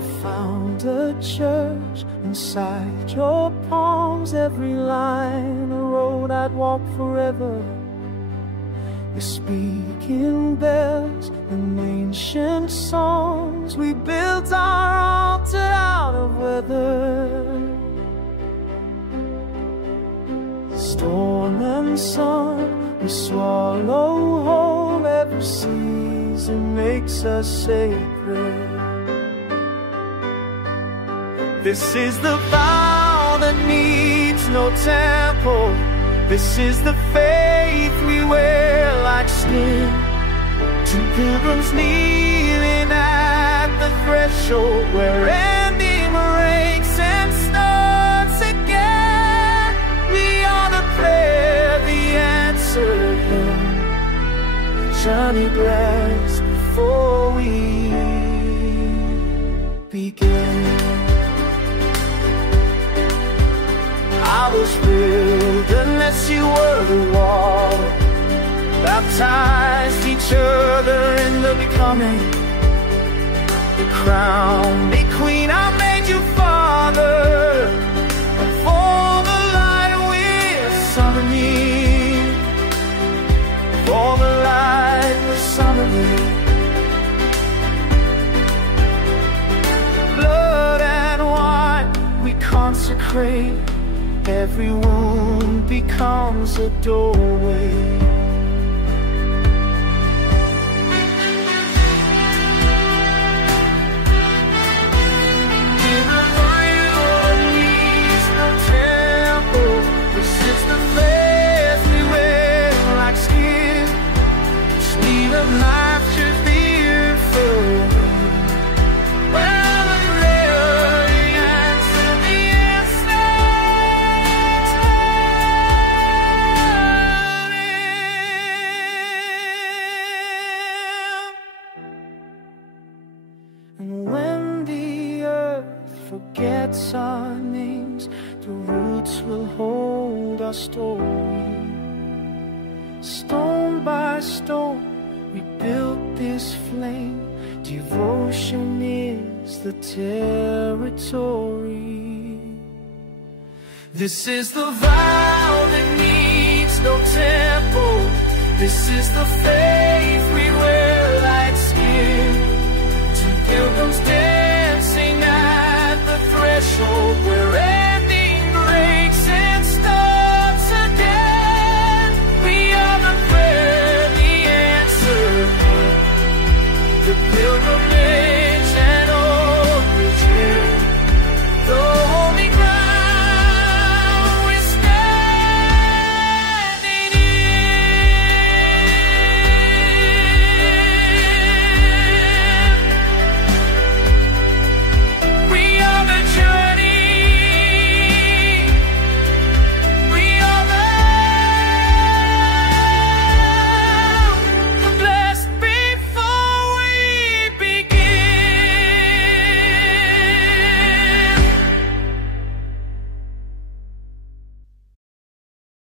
I found a church inside your palms, every line a road I'd walk forever. You're speaking bells and ancient songs. We built our altar out of weather. Storm and sun, we swallow whole. Every season makes us sacred. This is the vow that needs no temple. This is the faith we wear like skin. Two pilgrims kneeling at the threshold, where ending breaks and starts again. We are the prayer, the answer in shiny glass before we begin. I was wilderness, you were the wall. Baptized each other in the becoming. You crowned me queen, I made you father. And for the light we're summoning, for the light we're summoning. Blood and wine we consecrate. Every wound becomes a doorway. In a real needs no temple. This is the faith we wear like skin. Sleeve of life just the earth for. Forgets our names, the roots will hold our story. Stone by stone, we built this flame. Devotion is the territory. This is the vow that needs no temple. This is the faith we wear like skin. Two pilgrims dancing at the threshold, where ending breaks and starts again. We are the prayer, the answer, the pilgrimage.